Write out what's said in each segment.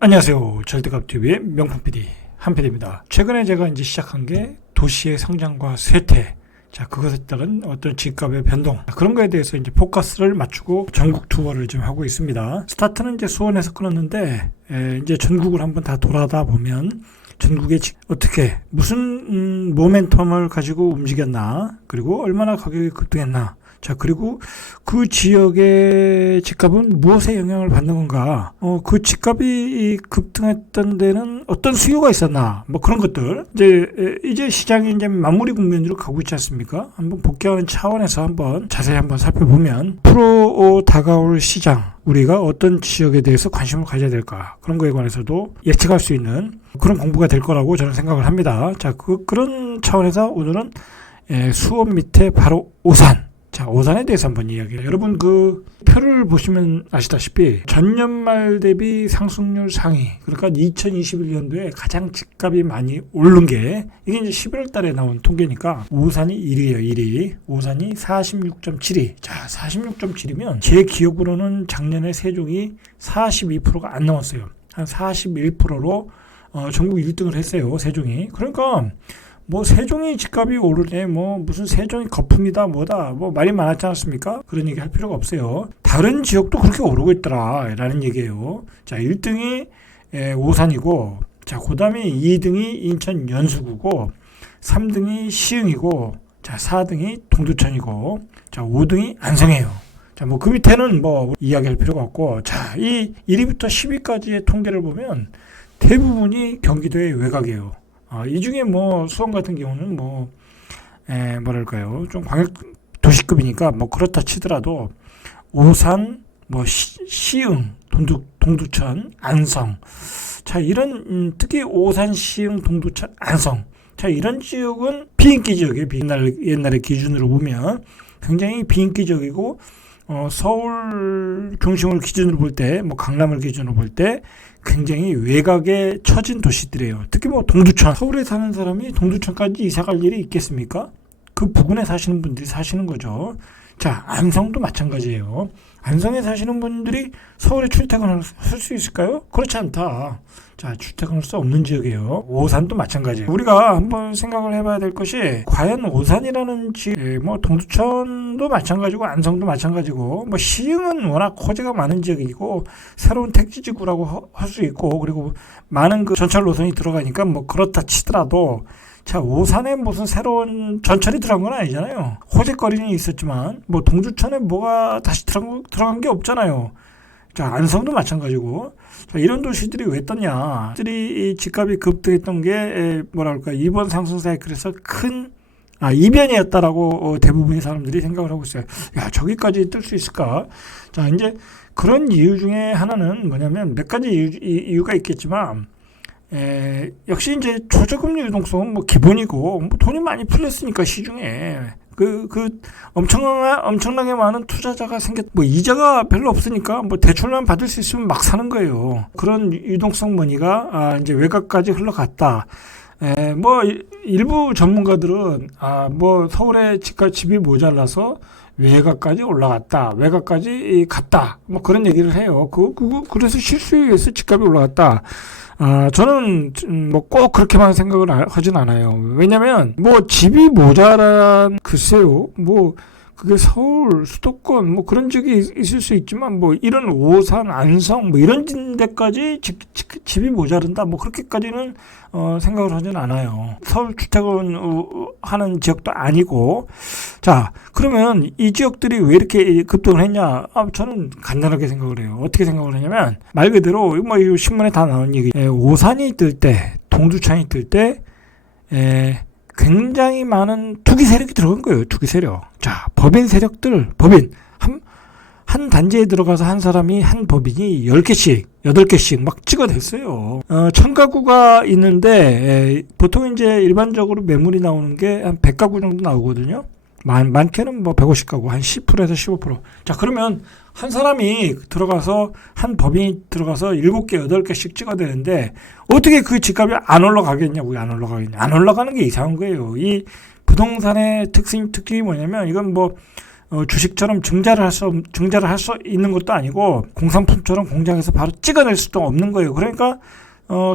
안녕하세요. 절대값TV의 명품 PD 한PD입니다. 최근에 제가 이제 시작한 게 도시의 성장과 쇠퇴, 그것에 따른 어떤 집값의 변동, 그런 거에 대해서 이제 포커스를 맞추고 전국 투어를 좀 하고 있습니다. 스타트는 이제 수원에서 끊었는데, 이제 전국을 한번 다 돌아다 보면 전국에 어떻게 무슨 모멘텀을 가지고 움직였나, 그리고 얼마나 가격이 급등했나, 그리고 그 지역의 집값은 무엇에 영향을 받는 건가? 그 집값이 급등했던 데는 어떤 수요가 있었나? 뭐 그런 것들. 이제 시장이 이제 마무리 국면으로 가고 있지 않습니까? 한번 복귀하는 차원에서 한번 자세히 한번 살펴보면 앞으로 다가올 시장, 우리가 어떤 지역에 대해서 관심을 가져야 될까? 그런 거에 관해서도 예측할 수 있는 그런 공부가 될 거라고 저는 생각을 합니다. 그런 차원에서 오늘은 수원 밑에 바로 오산. 오산에 대해서 한번 이야기해요. 여러분 그 표를 보시면 아시다시피 전년 말 대비 상승률 상위, 그러니까 2021년도에 가장 집값이 많이 오른 게 이게 이제 11월 달에 나온 통계니까 오산이 1위예요. 1위. 오산이 46.72. 46.7이면 제 기억으로는 작년에 세종이 42%가 안 나왔어요. 한 41%로 전국 1등을 했어요. 세종이. 그러니까 뭐 세종이 집값이 오르네, 뭐 무슨 세종이 거품이다 뭐다, 뭐 말이 많았지 않습니까? 그런 얘기 할 필요가 없어요. 다른 지역도 그렇게 오르고 있더라 라는 얘기예요. 1등이 오산이고, 그 다음에 2등이 인천 연수구고, 3등이 시흥이고, 4등이 동두천이고, 5등이 안성이에요. 뭐 그 밑에는 뭐 이야기할 필요가 없고, 이 1위부터 10위까지의 통계를 보면 대부분이 경기도의 외곽이에요. 이 중에 뭐 수원 같은 경우는 뭐 뭐랄까요, 좀 광역 도시급이니까 뭐 그렇다 치더라도 오산, 뭐 시흥, 동두천, 안성, 이런 특히 오산, 시흥, 동두천, 안성, 이런 지역은 비인기 지역이에요. 옛날의 기준으로 보면 굉장히 비인기적이고, 서울 중심을 기준으로 볼 때, 뭐 강남을 기준으로 볼 때 굉장히 외곽에 처진 도시들이에요. 특히 뭐 동두천, 서울에 사는 사람이 동두천까지 이사 갈 일이 있겠습니까? 그 부근에 사시는 분들이 사시는 거죠. 안성도 마찬가지예요. 안성에 사시는 분들이 서울에 출퇴근을 할 수 있을까요? 그렇지 않다. 출퇴근할 수 없는 지역이에요. 오산도 마찬가지예요. 우리가 한번 생각을 해봐야 될 것이, 과연 오산이라는 지역, 뭐 동두천도 마찬가지고 안성도 마찬가지고, 뭐 시흥은 워낙 호재가 많은 지역이고 새로운 택지지구라고 할 수 있고, 그리고 많은 그 전철 노선이 들어가니까 뭐 그렇다 치더라도, 오산에 무슨 새로운 전철이 들어간 건 아니잖아요. 호재거리는 있었지만 뭐 동두천에 뭐가 다시 들어간 게 없잖아요. 안성도 마찬가지고. 이런 도시들이 왜 떴냐? 이 집값이 급등했던 게 뭐랄까, 이번 상승 사이클에서 큰 이변이었다라고 대부분의 사람들이 생각을 하고 있어요. 저기까지 뜰 수 있을까? 이제 그런 이유 중에 하나는 뭐냐면, 몇 가지 이유가 있겠지만, 역시 이제 초저금리 유동성은 뭐 기본이고, 뭐 돈이 많이 풀렸으니까 시중에 엄청나게 많은 투자자가 뭐 이자가 별로 없으니까 뭐 대출만 받을 수 있으면 막 사는 거예요. 그런 유동성 머니가 이제 외곽까지 흘러갔다. 뭐 일부 전문가들은 뭐 서울에 집이 모자라서 외곽까지 올라갔다, 외곽까지 갔다, 뭐 그런 얘기를 해요. 그래서 실수에 의해서 집값이 올라갔다. 저는 뭐 꼭 그렇게만 생각을 하진 않아요. 왜냐면 뭐 집이 모자란, 글쎄요, 뭐 그게 서울, 수도권 뭐 그런 지역이 있을 수 있지만, 뭐 이런 오산, 안성 뭐 이런 데까지 집이 모자른다, 뭐 그렇게까지는 생각을 하진 않아요. 서울 주택은 하는 지역도 아니고. 그러면 이 지역들이 왜 이렇게 급등을 했냐? 저는 간단하게 생각을 해요. 어떻게 생각을 하냐면, 말 그대로 뭐 이 신문에 다 나온 얘기, 오산이 뜰 때, 동두천이 뜰 때 굉장히 많은 투기 세력이 들어간 거예요. 투기 세력. 법인 세력들, 한 단지에 들어가서 한 사람이, 한 법인이 10개씩, 8개씩 막 찍어냈어요. 1000가구가 있는데, 보통 이제 일반적으로 매물이 나오는 게 한 100가구 정도 나오거든요. 많게는 뭐 150가구, 한 10%에서 15%. 그러면 한 사람이 들어가서, 한 법인이 들어가서 7개, 8개씩 찍어대는데, 어떻게 그 집값이 안 올라가겠냐고요, 안 올라가는 게 이상한 거예요. 이 부동산의 특징이 뭐냐면, 이건 뭐, 주식처럼 증자를 할 수 있는 것도 아니고 공산품처럼 공장에서 바로 찍어낼 수도 없는 거예요. 그러니까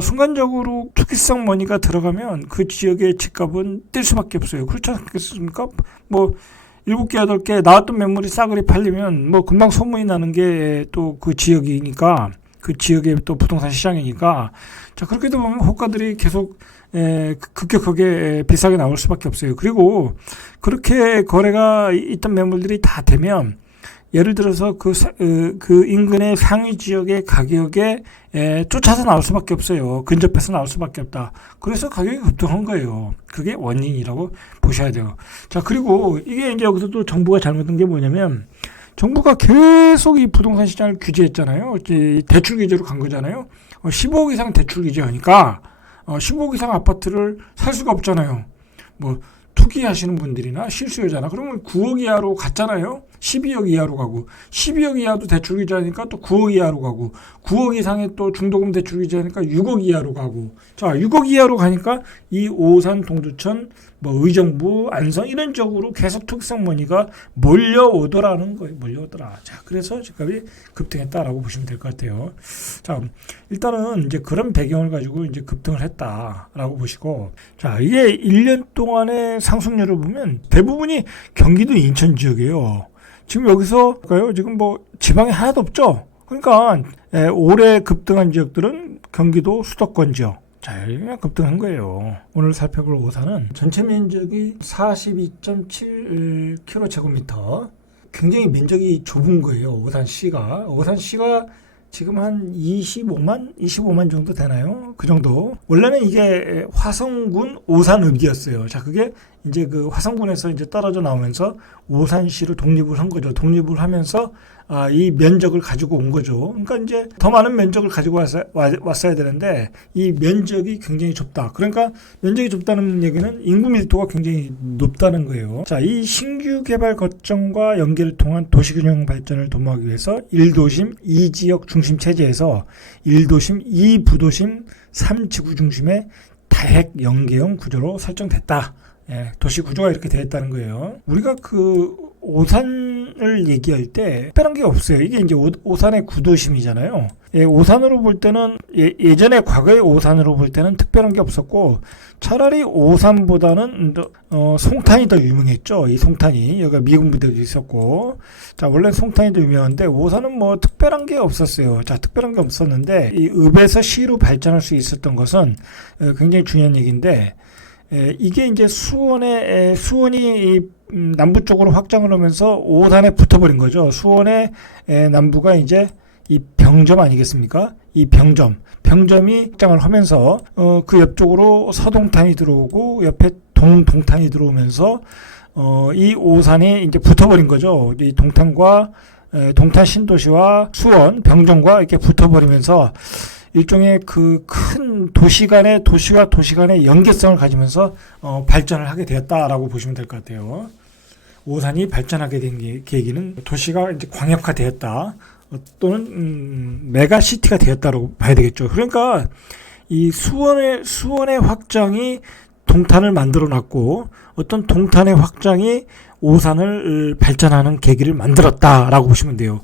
순간적으로 투기성 머니가 들어가면 그 지역의 집값은 뛸 수밖에 없어요. 그렇지 않겠습니까? 뭐 7개, 8개 나왔던 매물이 싸그리 팔리면 뭐 금방 소문이 나는 게 또 그 지역이니까, 그 지역의 또 부동산 시장이니까, 자, 그렇게 되면 호가들이 계속 급격하게 비싸게 나올 수밖에 없어요. 그리고 그렇게 거래가 있던 매물들이 다 되면 예를 들어서 그 인근의 상위 지역의 가격에 쫓아서 나올 수밖에 없어요. 근접해서 나올 수밖에 없다. 그래서 가격이 급등한 거예요. 그게 원인이라고 보셔야 돼요. 자, 그리고 이게 이제 여기서 또 정부가 잘못한 게 뭐냐면, 정부가 계속 이 부동산 시장을 규제했잖아요. 이제 대출 규제로 간 거잖아요. 15억 이상 대출 규제하니까 15억 이상 아파트를 살 수가 없잖아요. 뭐 투기하시는 분들이나 실수요자나 그러면 9억 이하로 갔잖아요. 12억 이하로 가고, 12억 이하도 대출 규제하니까 또 9억 이하로 가고, 9억 이상의 또 중도금 대출 규제하니까 6억 이하로 가고, 자, 6억 이하로 가니까 이 오산, 동두천, 뭐 의정부, 안성 이런 쪽으로 계속 투기성 머니가 몰려오더라는 거예요. 몰려오더라. 자, 그래서 집값이 급등했다라고 보시면 될 것 같아요. 자, 일단은 이제 그런 배경을 가지고 이제 급등을 했다라고 보시고, 자, 이게 1년 동안의 상승률을 보면 대부분이 경기도 인천 지역이에요. 지금 여기서 지금 뭐 지방에 하나도 없죠. 그러니까 올해 급등한 지역들은 경기도 수도권 지역. 자, 그냥 급등한 거예요. 오늘 살펴볼 오산은 전체 면적이 42.7km, 굉장히 면적이 좁은 거예요. 오산시가 지금 한 25만 정도 되나요? 그 정도. 원래는 이게 화성군 오산읍이었어요. 자, 그게 이제 그 화성군에서 이제 떨어져 나오면서 오산시로 독립을 한 거죠. 독립을 하면서 이 면적을 가지고 온 거죠. 그러니까 이제 더 많은 면적을 가지고 왔어야 되는데 이 면적이 굉장히 좁다. 그러니까 면적이 좁다는 얘기는 인구 밀도가 굉장히 높다는 거예요. 자, 이 신규 개발 거점과 연계를 통한 도시균형 발전을 도모하기 위해서 1도심 2지역 중심 체제에서 1도심 2부도심 3지구 중심의 다핵 연계형 구조로 설정됐다. 예, 도시 구조가 이렇게 되어 있다는 거예요. 우리가 그 오산을 얘기할 때 특별한 게 없어요. 이게 이제 오산의 구도심이잖아요. 예, 오산으로 볼 때는 예전에 과거의 오산으로 볼 때는 특별한 게 없었고, 차라리 오산보다는 송탄이 더 유명했죠. 이 송탄이 여기가 미군 부대도 있었고, 자, 원래 송탄이 더 유명한데 오산은 뭐 특별한 게 없었어요. 자, 특별한 게 없었는데 이 읍에서 시로 발전할 수 있었던 것은 굉장히 중요한 얘기인데, 이게 이제 수원이 남부 쪽으로 확장을 하면서 오산에 붙어버린 거죠. 수원의 남부가 이제 이 병점 아니겠습니까? 이 병점이 확장을 하면서 그 옆쪽으로 서동탄이 들어오고 옆에 동탄이 들어오면서 이 오산이 이제 붙어버린 거죠. 이 동탄과 동탄 신도시와 수원 병점과 이렇게 붙어버리면서 일종의 그 큰 도시와 도시 간의 연계성을 가지면서 발전을 하게 되었다라고 보시면 될 것 같아요. 오산이 발전하게 된 계기는 도시가 이제 광역화되었다, 또는 메가시티가 되었다고 봐야 되겠죠. 그러니까 이 수원의 확장이 동탄을 만들어 놨고, 어떤 동탄의 확장이 오산을 발전하는 계기를 만들었다라고 보시면 돼요.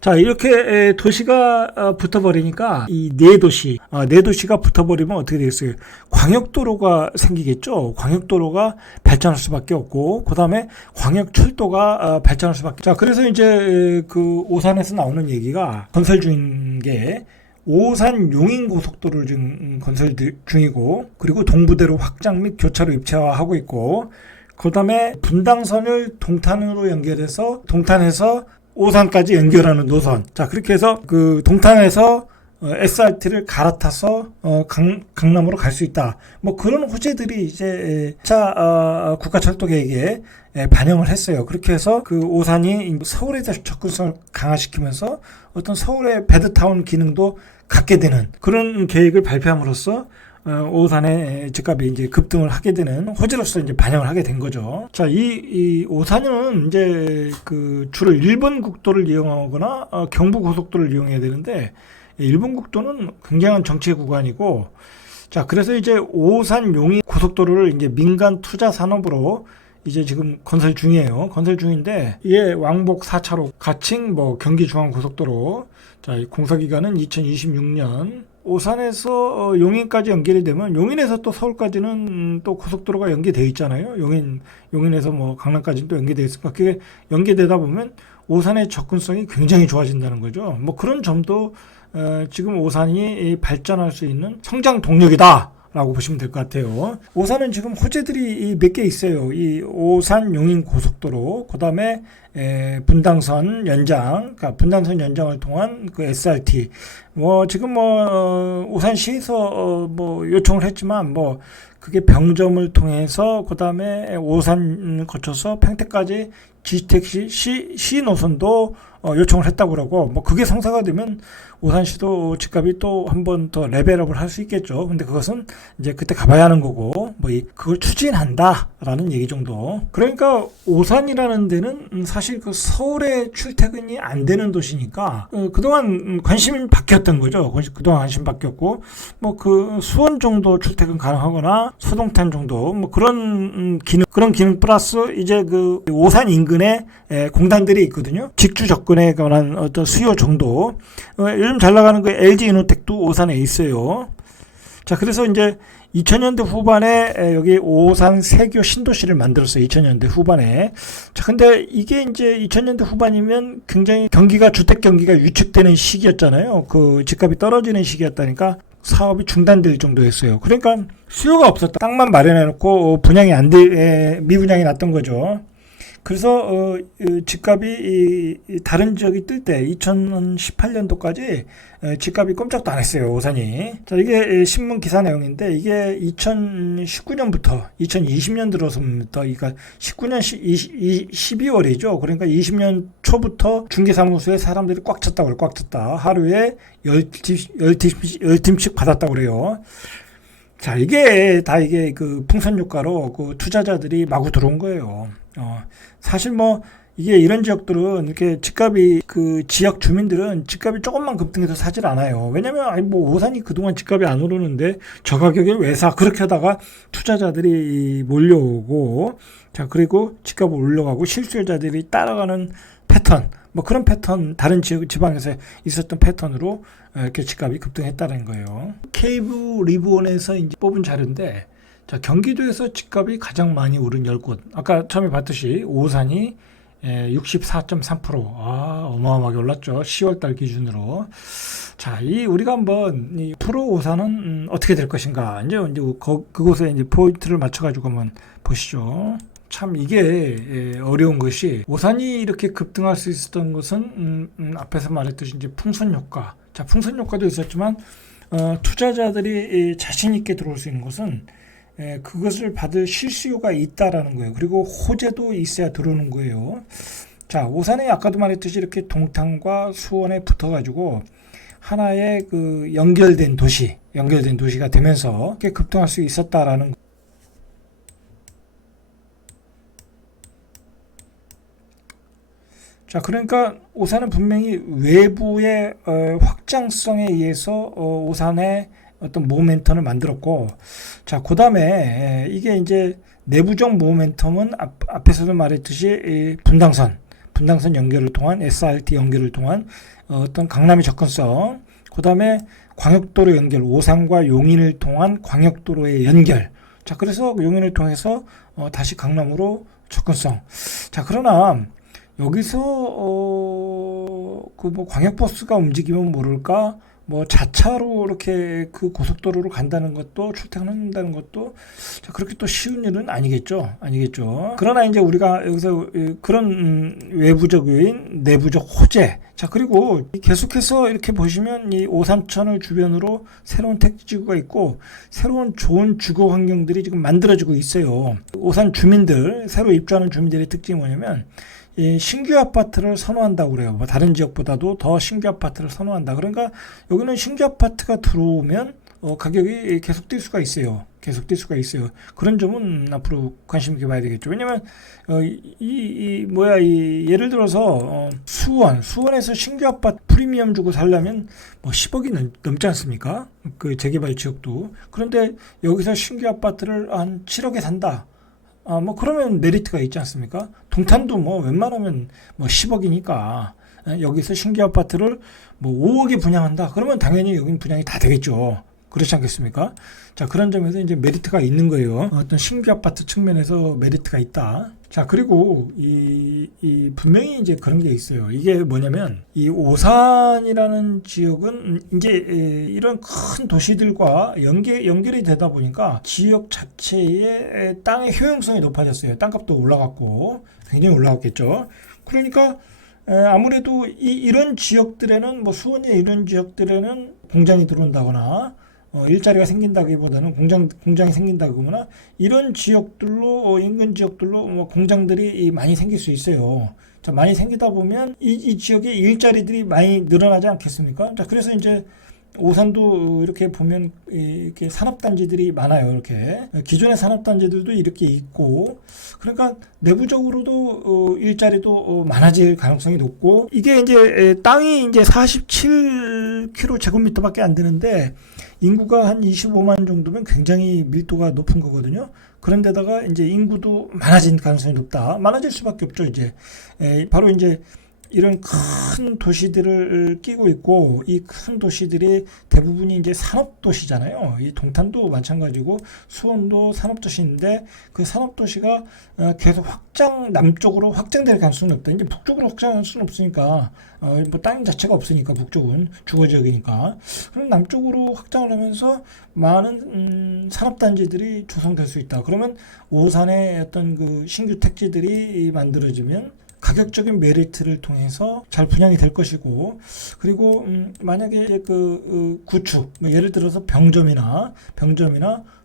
자, 이렇게 도시가 붙어버리니까 이 네 도시가 붙어버리면 어떻게 되겠어요? 광역도로가 생기겠죠. 광역도로가 발전할 수밖에 없고, 그 다음에 광역철도가 발전할 수밖에. 자, 그래서 이제 그 오산에서 나오는 얘기가 건설 중인 게 오산 용인고속도로를 지금 건설 중이고, 그리고 동부대로 확장 및 교차로 입체화하고 있고, 그 다음에 분당선을 동탄으로 연결해서 동탄에서 오산까지 연결하는 노선. 자, 그렇게 해서 그 동탄에서 SRT를 갈아타서 강남으로 갈 수 있다. 뭐 그런 호재들이 이제 국가철도 계획에 반영을 했어요. 그렇게 해서 그 오산이 서울에 대한 접근성을 강화시키면서 어떤 서울의 배드타운 기능도 갖게 되는 그런 계획을 발표함으로써 오산의 집값이 이제 급등을 하게 되는 호재로서 이제 반영을 하게 된 거죠. 자, 이 오산은 이제 그 주로 일본 국도를 이용하거나 경부 고속도로를 이용해야 되는데, 일본 국도는 굉장한 정체 구간이고, 자, 그래서 이제 오산 용인 고속도로를 이제 민간 투자 산업으로 이제 지금 건설 중이에요. 건설 중인데 이게 왕복 4차로 가칭 경기 중앙고속도로. 자, 공사 기간은 2026년. 오산에서 용인까지 연결이 되면 용인에서 또 서울까지는 또 고속도로가 연계되어 있잖아요. 용인에서 강남까지는 또 연계되어 있으니까 그게 연계되다 보면 오산의 접근성이 굉장히 좋아진다는 거죠. 그런 점도 지금 오산이 발전할 수 있는 성장 동력이다 라고 보시면 될 것 같아요. 오산은 지금 호재들이 몇 개 있어요. 이 오산 용인 고속도로, 그 다음에 분당선 연장, 그러니까 분당선 연장을 통한 그 SRT. 지금 오산시에서 요청을 했지만 그게 병점을 통해서 그 다음에 오산 거쳐서 평택까지 GT택시 시 노선도 요청을 했다고 그러고 그게 성사가 되면 오산시도 집값이 또 한 번 더 레벨업을 할 수 있겠죠. 근데 그것은 이제 그때 가봐야 하는 거고 그걸 추진한다라는 얘기 정도. 그러니까 오산이라는 데는 사실 그 서울에 출퇴근이 안 되는 도시니까 그동안 관심이 바뀌었던 거죠. 그동안 관심 바뀌었고 그 수원 정도 출퇴근 가능하거나 소동탄 정도 그런 기능 플러스 이제 그 오산 인근에 공단들이 있거든요. 직주 접근에 관한 어떤 수요 정도. 요즘 잘 나가는 그 LG 이노텍도 오산에 있어요. 자, 그래서 이제 2000년대 후반에 여기 오산 세교 신도시를 만들었어요. 2000년대 후반에. 자, 근데 이게 이제 2000년대 후반이면 굉장히 주택 경기가 위축되는 시기였잖아요. 그 집값이 떨어지는 시기였다니까 사업이 중단될 정도였어요. 그러니까 수요가 없었다. 땅만 마련해놓고 미분양이 났던 거죠. 그래서 집값이 집값이 지역이 뜰 때 2018년도까지 집값이 꼼짝도 안 했어요. 오산이. 자, 이게 신문 기사 내용인데 이게 2019년부터 2020년 들어서부터 그러니까 19년 12월이죠. 그러니까 20년 초부터 중개사무소에 사람들이 꽉 찼다고 그래요. 꽉 찼다. 하루에 10팀씩 받았다고 그래요. 자, 이게 그 풍선효과로 그 투자자들이 마구 들어온 거예요. 사실 이게 이런 지역들은 이렇게 집값이 그 지역 주민들은 집값이 조금만 급등해서 사질 않아요. 왜냐면 오산이 그동안 집값이 안 오르는데 저 가격에 왜 사? 그렇게 하다가 투자자들이 몰려오고 자, 그리고 집값을 올려가고 실수요자들이 따라가는 패턴 그런 패턴 다른 지방에서 있었던 패턴으로 이렇게 집값이 급등했다는 거예요. 케이블 리본에서 이제 뽑은 자료인데 자, 경기도에서 집값이 가장 많이 오른 10곳. 아까 처음에 봤듯이 오산이 64.3%. 어마어마하게 올랐죠. 10월달 기준으로. 자, 우리가 한번 프로 오산은 어떻게 될 것인가. 이제 그곳에 이제 포인트를 맞춰가지고 한번 보시죠. 참 이게 어려운 것이 오산이 이렇게 급등할 수 있었던 것은 앞에서 말했듯이 이제 풍선 효과. 자, 풍선 효과도 있었지만 투자자들이 자신 있게 들어올 수 있는 것은 그것을 받을 실수요가 있다라는 거예요. 그리고 호재도 있어야 들어오는 거예요. 자, 오산에 아까도 말했듯이 이렇게 동탄과 수원에 붙어가지고 하나의 그 연결된 도시가 되면서 이렇게 급등할 수 있었다라는 거. 자, 그러니까 오산은 분명히 외부의 확장성에 의해서 오산의 어떤 모멘텀을 만들었고, 자, 그 다음에 이게 이제 내부적 모멘텀은 앞에서도 말했듯이 분당선 연결을 통한 SRT 연결을 통한 어떤 강남의 접근성, 그 다음에 광역도로 연결, 오산과 용인을 통한 광역도로의 연결. 자, 그래서 용인을 통해서 다시 강남으로 접근성. 자, 그러나 여기서 광역버스가 움직이면 모를까 자차로 이렇게 그 고속도로로 간다는 것도 출퇴근한다는 것도 자, 그렇게 또 쉬운 일은 아니겠죠. 그러나 이제 우리가 여기서 그런 외부적 요인, 내부적 호재. 자, 그리고 계속해서 이렇게 보시면 이 오산천을 주변으로 새로운 택지구가 있고 새로운 좋은 주거 환경들이 지금 만들어지고 있어요. 오산 주민들, 새로 입주하는 주민들의 특징이 뭐냐면 신규 아파트를 선호한다고 그래요. 다른 지역보다도 더 신규 아파트를 선호한다. 그러니까 여기는 신규 아파트가 들어오면 가격이 계속 뛸 수가 있어요. 그런 점은 앞으로 관심 있게 봐야 되겠죠. 왜냐면 예를 들어서 수원에서 신규 아파트 프리미엄 주고 살려면 10억이 넘지 않습니까? 그 재개발 지역도. 그런데 여기서 신규 아파트를 한 7억에 산다. 뭐 그러면 메리트가 있지 않습니까? 동탄도 뭐 웬만하면 뭐 10억이니까 여기서 신규 아파트를 뭐 5억에 분양한다. 그러면 당연히 여긴 분양이 다 되겠죠. 그렇지 않겠습니까? 자, 그런 점에서 이제 메리트가 있는 거예요. 어떤 신규 아파트 측면에서 메리트가 있다. 자, 그리고 분명히 이제 그런 게 있어요. 이게 뭐냐면, 이 오산이라는 지역은 이제 이런 큰 도시들과 연결이 되다 보니까 지역 자체의 땅의 효용성이 높아졌어요. 땅값도 올라갔고, 굉장히 올라갔겠죠. 그러니까, 아무래도 이런 지역들에는, 뭐 수원의 이런 지역들에는 공장이 들어온다거나, 일자리가 생긴다기보다는 공장이 생긴다거나 이런 지역들로 인근 지역들로 뭐 공장들이 많이 생길 수 있어요. 자, 많이 생기다 보면 이 지역에 일자리들이 많이 늘어나지 않겠습니까? 자, 그래서 이제 오산도 이렇게 보면 이렇게 산업단지들이 많아요. 이렇게 기존의 산업단지들도 이렇게 있고, 그러니까 내부적으로도 일자리도 많아질 가능성이 높고, 이게 이제 땅이 이제 47km/제곱미터밖에 안 되는데 인구가 한 25만 정도면 굉장히 밀도가 높은 거거든요. 그런데다가 이제 인구도 많아진 가능성이 높다. 많아질 수밖에 없죠. 이제 바로 이제 이런 큰 도시들을 끼고 있고, 이 큰 도시들이 대부분이 이제 산업도시잖아요. 이 동탄도 마찬가지고 수원도 산업도시인데 그 산업도시가 계속 남쪽으로 확장될 가능성은 없다. 이제 북쪽으로 확장할 수는 없으니까, 뭐 땅 자체가 없으니까, 북쪽은 주거지역이니까. 그럼 남쪽으로 확장을 하면서 많은 산업단지들이 조성될 수 있다. 그러면 오산의 어떤 그 신규 택지들이 만들어지면 가격적인 메리트를 통해서 잘 분양이 될 것이고, 그리고 만약에 구축, 뭐 예를 들어서 병점이나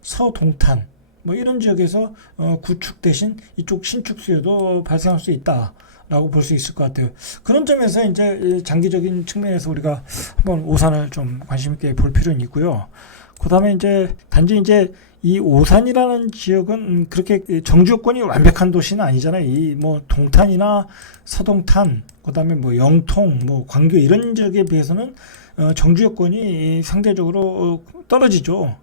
서동탄 뭐 이런 지역에서 구축 대신 이쪽 신축 수요도 발생할 수 있다라고 볼 수 있을 것 같아요. 그런 점에서 이제 장기적인 측면에서 우리가 한번 오산을 좀 관심 있게 볼 필요는 있고요. 그다음에 이제 단지 이제 이 오산이라는 지역은 그렇게 정주 요건이 완벽한 도시는 아니잖아요. 이 뭐 동탄이나 서동탄, 그다음에 뭐 영통, 뭐 광교 이런 지역에 비해서는 정주 요건이 상대적으로 떨어지죠.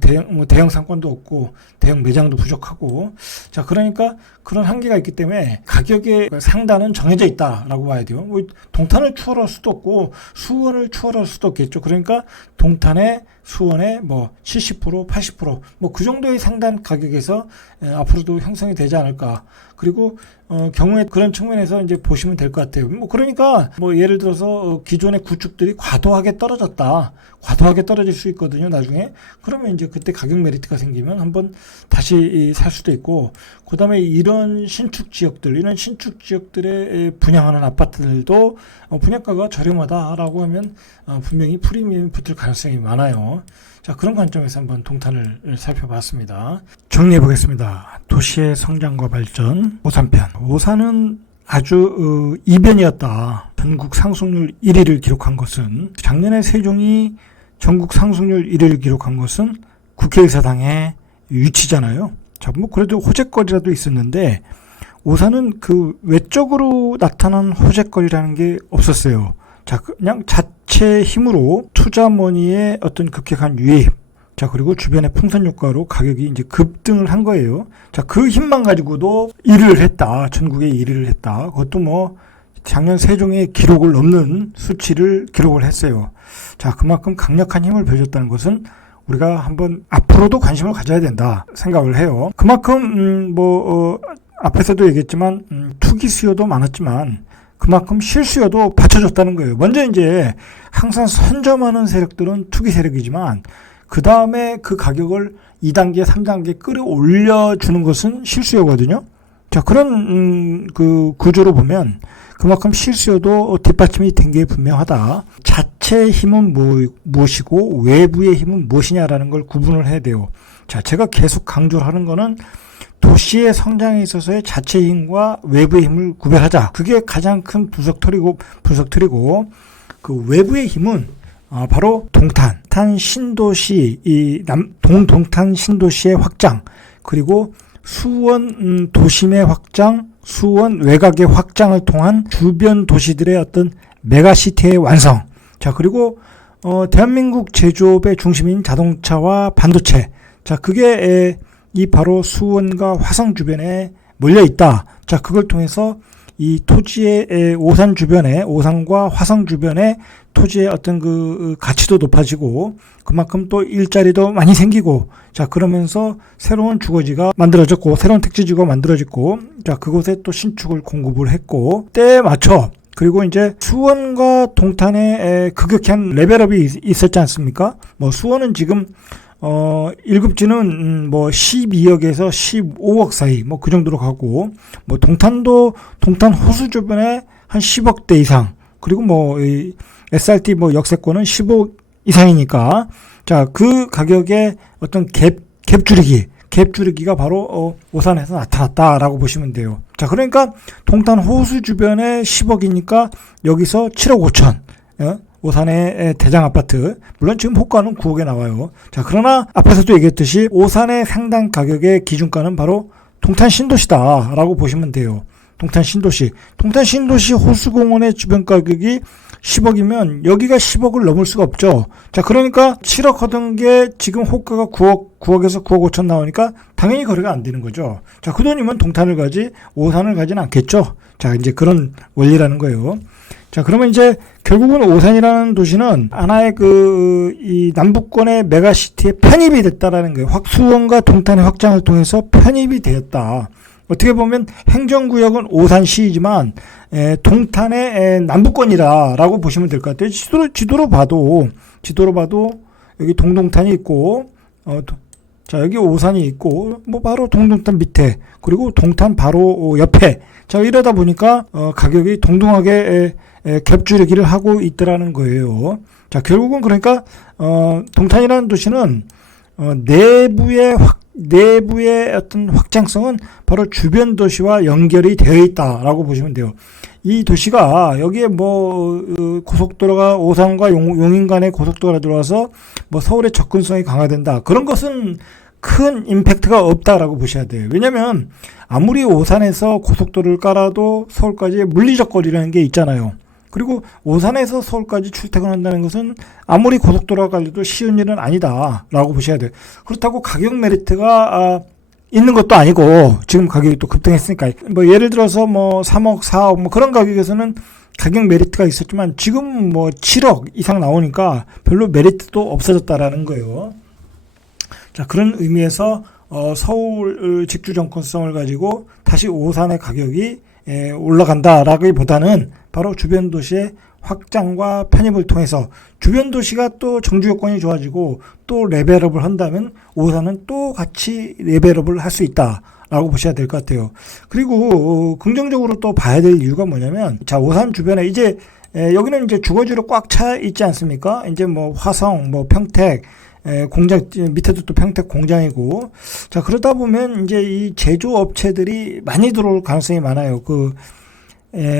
대형 상권도 없고 대형 매장도 부족하고, 자, 그러니까 그런 한계가 있기 때문에 가격의 상단은 정해져 있다라고 봐야 돼요. 뭐 동탄을 추월할 수도 없고 수원을 추월할 수도 없겠죠. 그러니까 동탄에 수원에 뭐 70%, 80% 뭐 그 정도의 상단 가격에서 앞으로도 형성이 되지 않을까. 그리고 경우에 그런 측면에서 이제 보시면 될 것 같아요. 뭐 그러니까 뭐 예를 들어서 기존의 구축들이 과도하게 떨어질 수 있거든요. 나중에 그러면 이제 그때 가격 메리트가 생기면 한번 다시 살 수도 있고, 그다음에 이런 신축 지역들의 분양하는 아파트들도 분양가가 저렴하다라고 하면 분명히 프리미엄이 붙을 가능성이 많아요. 자, 그런 관점에서 한번 동탄을 살펴봤습니다. 정리해 보겠습니다. 도시의 성장과 발전, 오산편. 오산은 아주 이변이었다. 전국 상승률 1위를 기록한 것은, 작년에 세종이 전국 상승률 1위를 기록한 것은 국회의사당의 위치잖아요. 자, 뭐 그래도 호재거리라도 있었는데 오산은 그 외적으로 나타난 호재거리라는 게 없었어요. 자, 그냥 자체 힘으로 투자머니의 어떤 급격한 유입, 자, 그리고 주변의 풍선 효과로 가격이 이제 급등을 한 거예요. 자, 그 힘만 가지고도 1위를 했다. 전국에 1위를 했다. 그것도 뭐 작년 세종의 기록을 넘는 수치를 기록을 했어요. 자, 그만큼 강력한 힘을 보여줬다는 것은 우리가 한번 앞으로도 관심을 가져야 된다 생각을 해요. 그만큼 앞에서도 얘기했지만 투기 수요도 많았지만 그만큼 실수요도 받쳐줬다는 거예요. 먼저 이제 항상 선점하는 세력들은 투기 세력이지만 그 다음에 그 가격을 2단계, 3단계 끌어올려주는 것은 실수요거든요. 자, 그런 그 구조로 보면 그만큼 실수요도 뒷받침이 된 게 분명하다. 자체의 힘은 무엇이고 외부의 힘은 무엇이냐라는 걸 구분을 해야 돼요. 자, 제가 계속 강조를 하는 거는 도시의 성장에 있어서의 자체 힘과 외부의 힘을 구별하자. 그게 가장 큰 분석틀이고 그 외부의 힘은 바로 동탄 신도시, 동탄 신도시의 확장, 그리고 수원 도심의 확장, 수원 외곽의 확장을 통한 주변 도시들의 어떤 메가시티의 완성. 자, 그리고 대한민국 제조업의 중심인 자동차와 반도체. 자, 그게 이 바로 수원과 화성 주변에 몰려 있다. 자, 그걸 통해서 이 토지의 오산 주변에, 오산과 화성 주변에 토지의 어떤 그 가치도 높아지고 그만큼 또 일자리도 많이 생기고, 자, 그러면서 새로운 주거지가 만들어졌고 새로운 택지지구가 만들어졌고, 자, 그곳에 또 신축을 공급을 했고, 때에 맞춰 그리고 이제 수원과 동탄에 급격한 레벨업이 있었지 않습니까? 뭐 수원은 지금 1급지는 뭐 12억에서 15억 사이 뭐 그 정도로 가고, 뭐 동탄도 동탄 호수 주변에 한 10억대 이상, 그리고 뭐 이 SRT 뭐 역세권은 15억 이상이니까, 자, 그 가격의 어떤 갭줄이기가 바로 오산에서 나타났다라고 보시면 돼요. 자, 그러니까 동탄 호수 주변에 10억이니까 여기서 7억 5천. 오산의 대장 아파트, 물론 지금 호가는 9억에 나와요. 자, 그러나 앞에서도 얘기했듯이 오산의 상당 가격의 기준가는 바로 동탄 신도시다라고 보시면 돼요. 동탄 신도시 호수공원의 주변 가격이 10억이면 여기가 10억을 넘을 수가 없죠. 자, 그러니까 7억 하던 게 지금 호가가 9억에서 9억 5천 나오니까 당연히 거래가 안 되는 거죠. 자, 그 돈이면 동탄을 가지 오산을 가지는 않겠죠. 자, 이제 그런 원리라는 거예요. 자, 그러면 이제 결국은 오산이라는 도시는 하나의 이 남부권의 메가시티에 편입이 됐다라는 거예요. 수원과 동탄의 확장을 통해서 편입이 되었다. 어떻게 보면 행정구역은 오산시이지만 동탄의 남부권이라고 보시면 될 것 같아요. 지도로 봐도 여기 동동탄이 있고, 자, 여기 오산이 있고, 뭐 바로 동동탄 밑에, 그리고 동탄 바로 옆에. 자, 이러다 보니까 가격이 동등하게 갭줄이기를 하고 있더라는 거예요. 자, 결국은 그러니까 동탄이라는 도시는 내부의 어떤 확장성은 바로 주변 도시와 연결이 되어 있다라고 보시면 돼요. 이 도시가 여기에 뭐 고속도로가 오산과 용인 간의 고속도로가 들어와서 뭐 서울의 접근성이 강화된다, 그런 것은 큰 임팩트가 없다라고 보셔야 돼요. 왜냐면 아무리 오산에서 고속도로를 깔아도 서울까지 물리적 거리라는 게 있잖아요. 그리고 오산에서 서울까지 출퇴근한다는 것은 아무리 고속도로가 깔려도 쉬운 일은 아니다라고 보셔야 돼요. 그렇다고 가격 메리트가 있는 것도 아니고, 지금 가격이 또 급등했으니까 뭐 예를 들어서 뭐 3억 4억 뭐 그런 가격에서는 가격 메리트가 있었지만 지금 뭐 7억 이상 나오니까 별로 메리트도 없어졌다라는 거예요. 자, 그런 의미에서 서울 직주 정권성을 가지고 다시 오산의 가격이 올라간다라기보다는 바로 주변 도시의 확장과 편입을 통해서 주변 도시가 또 정주 여건이 좋아지고 또 레벨업을 한다면 오산은 또 같이 레벨업을 할 수 있다라고 보셔야 될 것 같아요. 그리고 긍정적으로 또 봐야 될 이유가 뭐냐면, 자, 오산 주변에 이제 여기는 이제 주거지로 꽉 차 있지 않습니까? 이제 뭐 화성, 뭐 평택, 공장 밑에도 또 평택 공장이고, 자, 그러다 보면 이제 이 제조업체들이 많이 들어올 가능성이 많아요.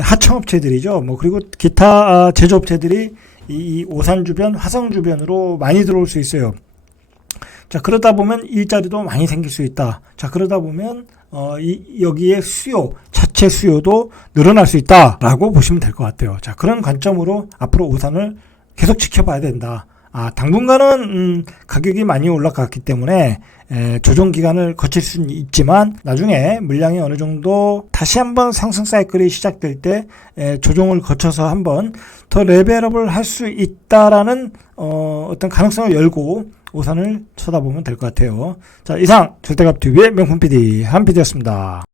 하청업체들이죠. 뭐 그리고 기타 제조업체들이 이 오산 주변, 화성 주변으로 많이 들어올 수 있어요. 자, 그러다 보면 일자리도 많이 생길 수 있다. 자, 그러다 보면 여기에 자체 수요도 늘어날 수 있다라고 보시면 될 것 같아요. 자, 그런 관점으로 앞으로 오산을 계속 지켜봐야 된다. 당분간은 가격이 많이 올라갔기 때문에 조정 기간을 거칠 수는 있지만 나중에 물량이 어느 정도 다시 한번 상승 사이클이 시작될 때 조정을 거쳐서 한번 더 레벨업을 할 수 있다라는 어떤 가능성을 열고 오산을 쳐다보면 될 것 같아요. 자, 이상 절대값TV의 명품 PD 한 PD였습니다.